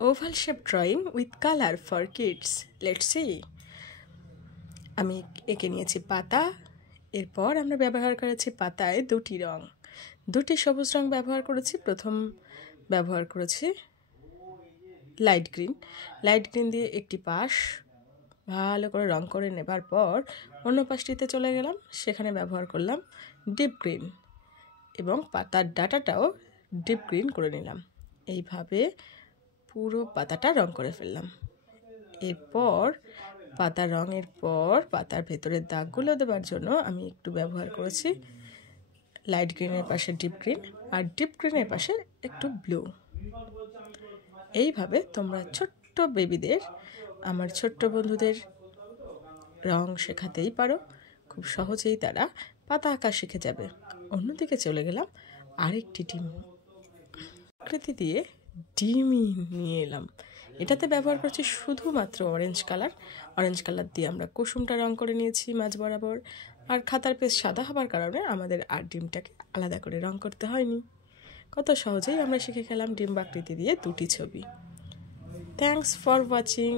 Oval shape drawing with color for kids. Let's see. আমি এঁকে নিয়েছি পাতা। এরপর আমরা ব্যবহার করেছি পাতায় দুটি রং, দুটি সবুজ রং ব্যবহার করেছি। প্রথম ব্যবহার করেছি লাইট গ্রিন দিয়ে একটি পাশ ভালো করে রং করে নেবার পর অন্য পাশটিতে চলে গেলাম, সেখানে ব্যবহার করলাম ডিপ গ্রিন এবং পাতার ডাঁটাটাও ডিপ গ্রিন করে নিলাম। এইভাবে পুরো পাতাটা রং করে ফেললাম। এরপর পাতা রঙের পর পাতার ভেতরের দাগগুলো দেওয়ার জন্য আমি একটু ব্যবহার করেছি লাইট গ্রিনের পাশে ডিপ গ্রিন আর ডিপ গ্রিনের পাশে একটু ব্লু। এইভাবে তোমরা ছোট্ট বেবিদের, আমার ছোট্ট বন্ধুদের রং শেখাতেই পারো, খুব সহজেই তারা পাতা আঁকা শিখে যাবে। অন্যদিকে চলে গেলাম আরেকটি ডিম আকৃতি দিয়ে ডিমই নিয়ে এলাম। এটাতে ব্যবহার করছি শুধুমাত্র অরেঞ্জ কালার দিয়ে আমরা কুসুমটা রং করে নিয়েছি মাঝ বরাবর। আর খাতার পেজ সাদা হবার কারণে আমাদের আর ডিমটাকে আলাদা করে রং করতে হয়নি। কত সহজেই আমরা শিখে গেলাম ডিম আকৃতি দিয়ে দুটি ছবি। Thanks for watching.